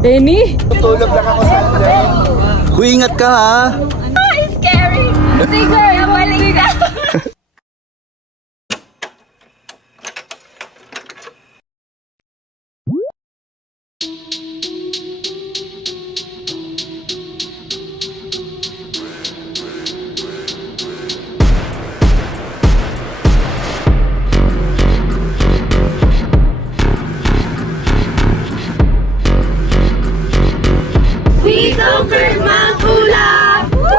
Eni? Tutulog lang ako sa atin. Uy, ingat ka ha. Ah, it's scary. Sige, balik ka. We conquered Mount Ulap! Woo!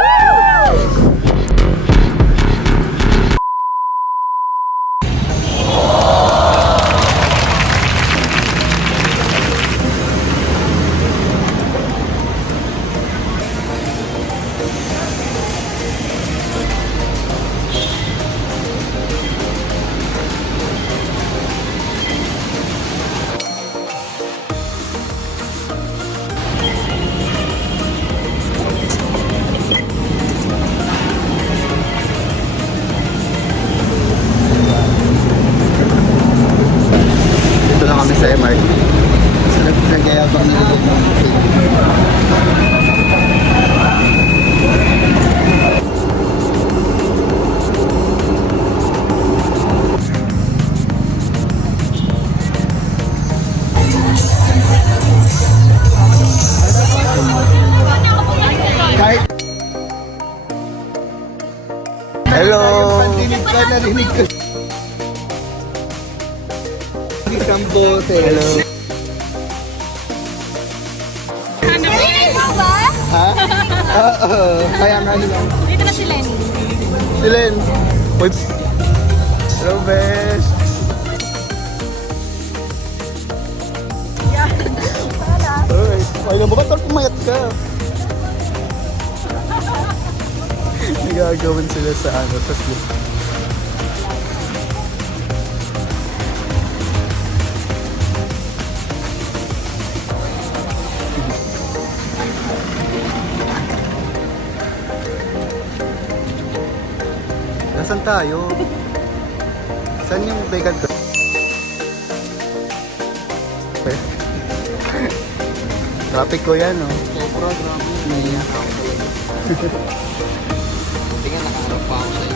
Dito na kami sa MRT. So, nagayabang nilulog ng kahit hello! Pandinig ka, narinig ko. Kambote. Hello! Ha? Oo. Kaya nga nila. Dito na si Len. Si Len. Uy, Hello, Besh. uy, ayaw mo ba ito pumayat ka? May gagawin sila sa ano, sa slip. Nasaan tayo? Saan yung vegan ko? Traffic ko yan, oh. Sobra, grabe. Naiyak ako talaga. Tingnan, nakaharap pa ako sa iyo.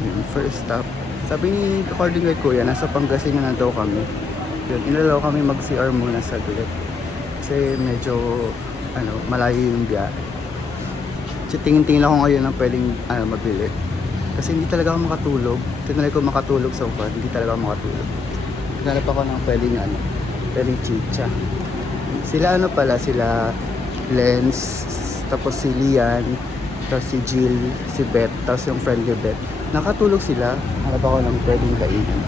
Yung first stop. Sabi ni according kay Kuya, nasa Pangasinan na daw kami. Yun, inalaw kami mag-CR muna sa gilid. Kasi medyo, malayo yung biyahe. So, tingin-tingin lang ako ngayon ng pwedeng mabili. Kasi hindi talaga ako makatulog. Tinalay ko makatulog so far, hindi talaga ako makatulog. Hinanap ako ng pwedeng chicha. Sila sila Lens, tapos si Lian, tapos si Jill, si Beth, tapos yung friend ni Beth. Nakatulog sila, hanap ako ng pwedeng kainin.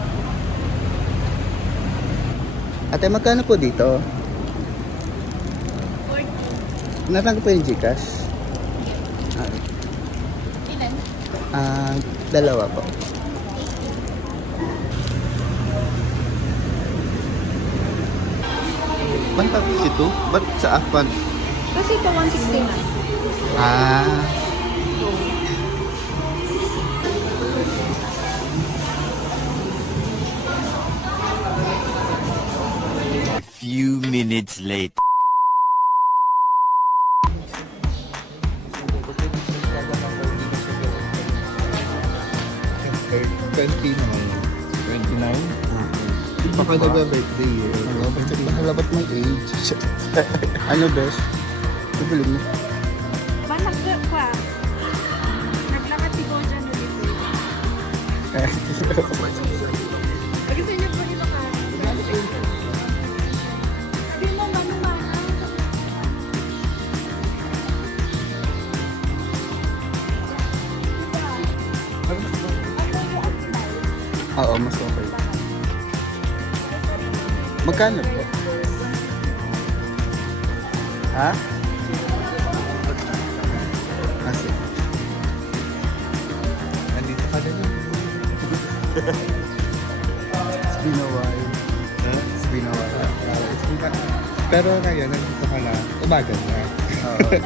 Ate, magkano po dito? 40. Natanggap po yung Gcash? Ilan? Dalawa po. Banta ito? Ba't sa Akpan? Kasi ito 160 na. Ah. Few minutes later. Okay, 20 naman. 29? Baka nag-birthday eh. Nakalabat my age. Ano, best? Bibili mo. Ba, naglakad si Gojan ulit. Kasi niyo po nito ka. Sabi mo, mano-mana. Oo, mas okay. Magkano po? Ha? Kasi. Nandito ka din. It's been a while. It's been a while. Pero ngayon, nandito ka na. Umaga na. Oo.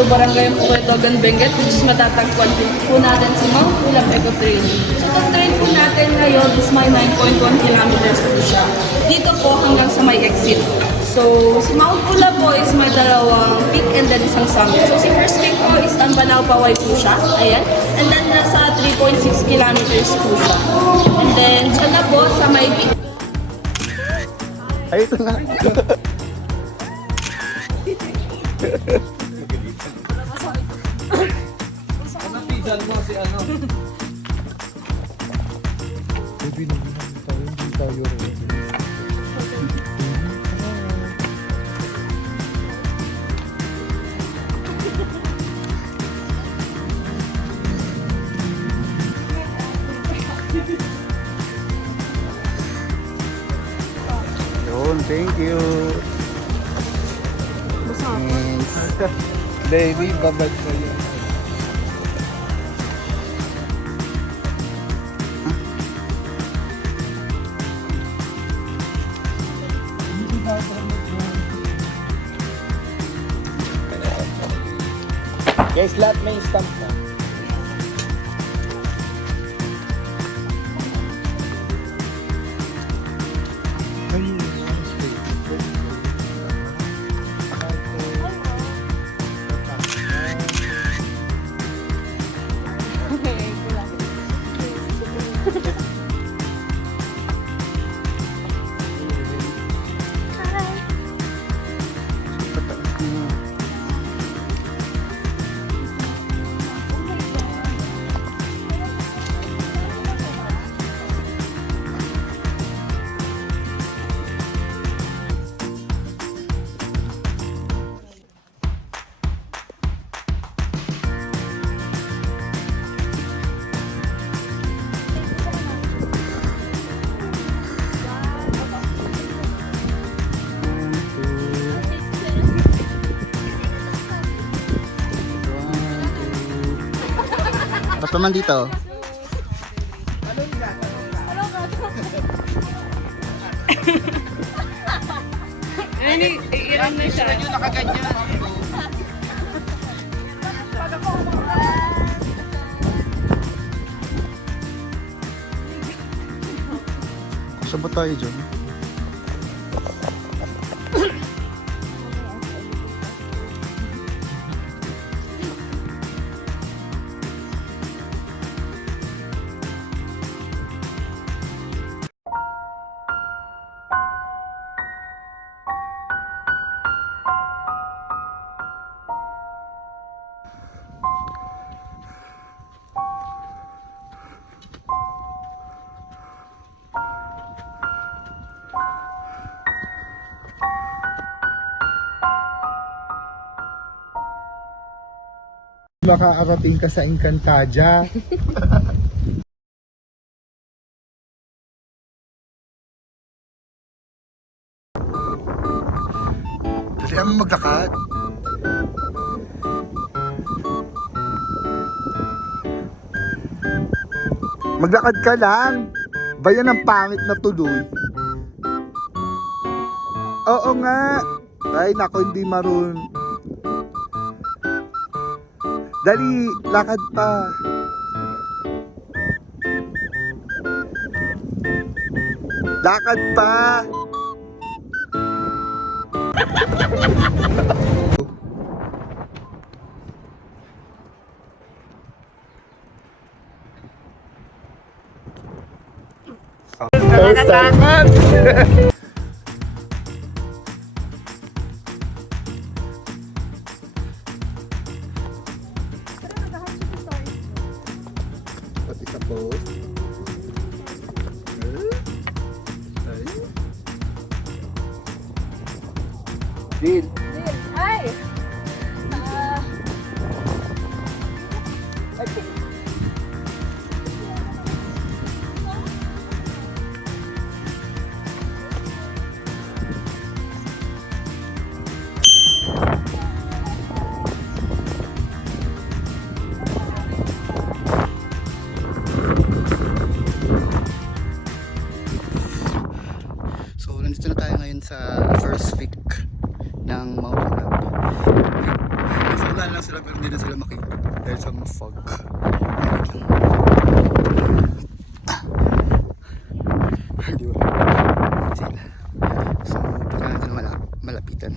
to Barangay Puquetogan, Benguet, which is matatagpuan po natin si Mount Ulap Eco Trail. So itong trail po natin ngayon is may 9.1 kilometers po siya. Dito po hanggang sa may exit. So si Mount Ulap po is may dalawang peak and then isang summit. So si first peak po is ang Banao Paway po siya. Ayan. And then nasa 3.6 kilometers po siya. And then dyan na po sa may peak. Ay, ito na. Baby, hindi tayo rin. Yun, thank you. Thanks. Baby, babad ko yun. Guys, lahat may stamp na. Ba't naman dito? Iran na siya. Saan ba tayo dyan? Makakarating ka sa Encantadia. Dali naman maglakad. Maglakad ka lang. Bayan ang pangit na tuloy. Oo nga. Ay, nako, hindi marun. Dali, lakad pa. Lakad pa. Nakakatakot! Pati sa post. Deal. Ay! So, nandito na tayo ngayon sa first peak ng Mount Ulap. Nasa unahan lang sila pero hindi na sila makita dahil sa mga fog. Di ba? Sila. So, kailangan natin malapitan.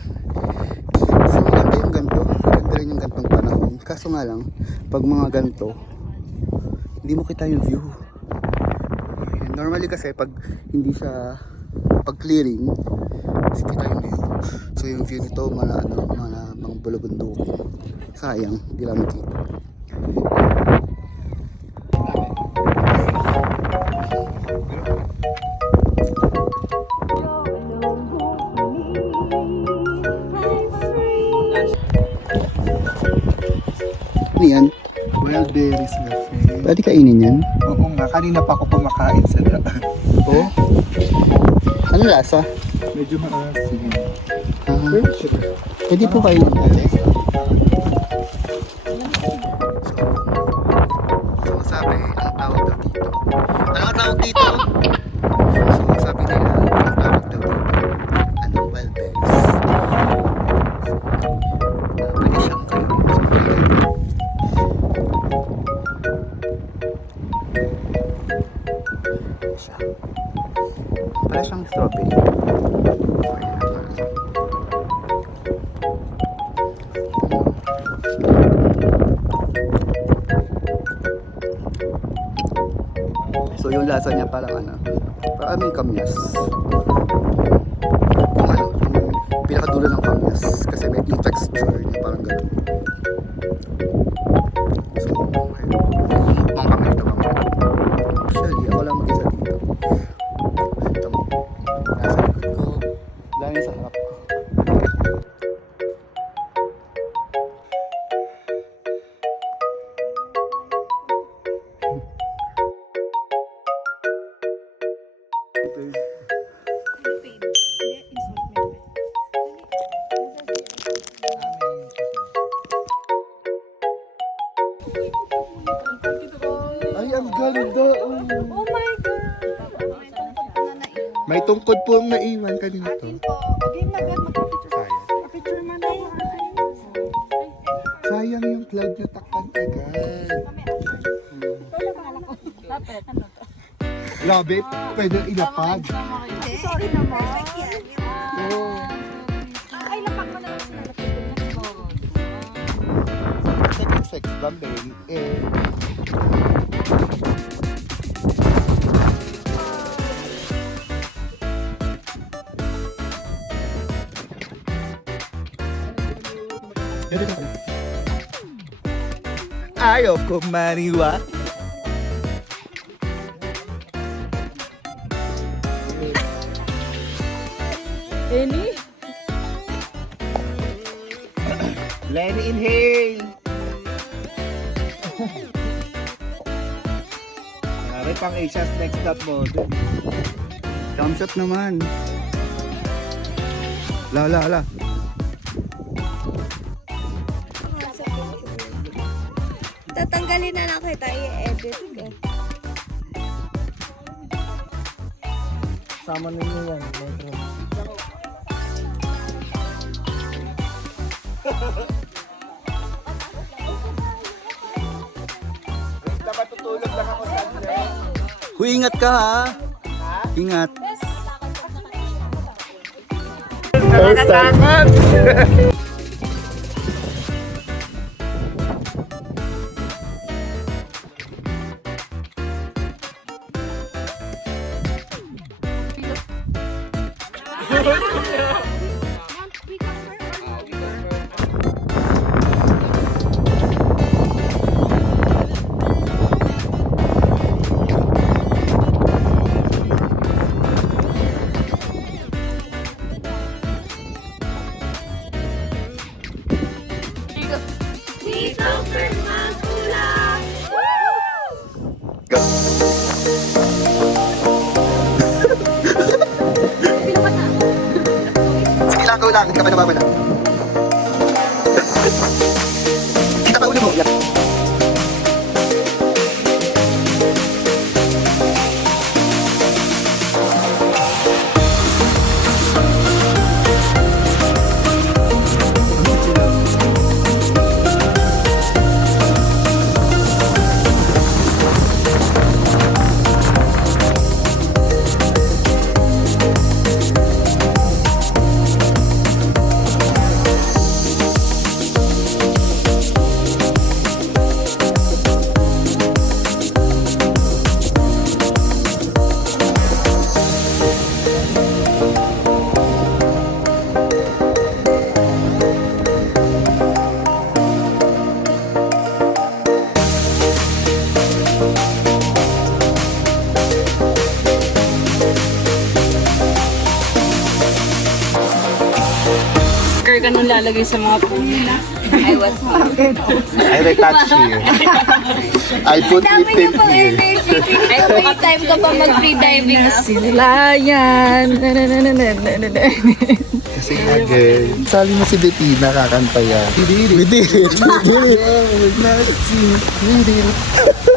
So, maganda yung ganito. Maganda rin yung gantong panahon. Kaso nga lang, pag mga ganito, hindi mo kita yung view. Normally kasi pag hindi siya pag clearing, mas kita yung view. So yung view nito mga bulubundok. Sayang, hindi lang makita. Ano yan? Wild berries na friend. Pwede kainin yan? Oo nga, kanina pa ako kumakain sa Oo. Ano lasa? Medyo maasin. Pwede po kayo. So, sabi, ang tawag daw dito. Ano ang tawag dito? So, sabi nila, ang tawag daw dito. Ano, wild berries. Pwede siyang kayo. Siya. Para siyang strawberry. So yung lasa niya parang may kamyas. Yung pinakadulo ng kamyas kasi may yung texture niya parang gano'n. So, mukbang kami nito mamaya. Actually, ako lang mag-isa dito. Ito mo. Nasa likod ko. Lagi sa harap ko. Ay, ang ganda. Oh my God! May tungkod po ang naiwan kanina to. Game na God, magpapicture. Picture man ako. Sayang yung cloud nyo takpan agad. Grabe, pwede ilapag. Sorry naman. Oo. Ay, lapag mo na lang sila. Sex bomb eh. Ayoko maniwa. Any? Lenny, inhale! Marami pang Asia's next stop mo. Jump shot naman. Ala. Tatanggalin na lang kita, i-edit ko. Sama ninyo yan. Dapat tutulog lang ako sa inyo. Ingat ka ha. Ingat. Takot! Sige lang, lang. Hindi ka pa nababala. Kita pa ulo mo. Yan. sticker ka nung lalagay sa mga pool. I was I retouch here. I put Dami it niyo in pang here. energy. Ay, free time ka pa mag-free diving ah. Sila yan. Kasi nga, girl. Sali mo si Bettina, kakanta yan. We did it. We did it. We did it.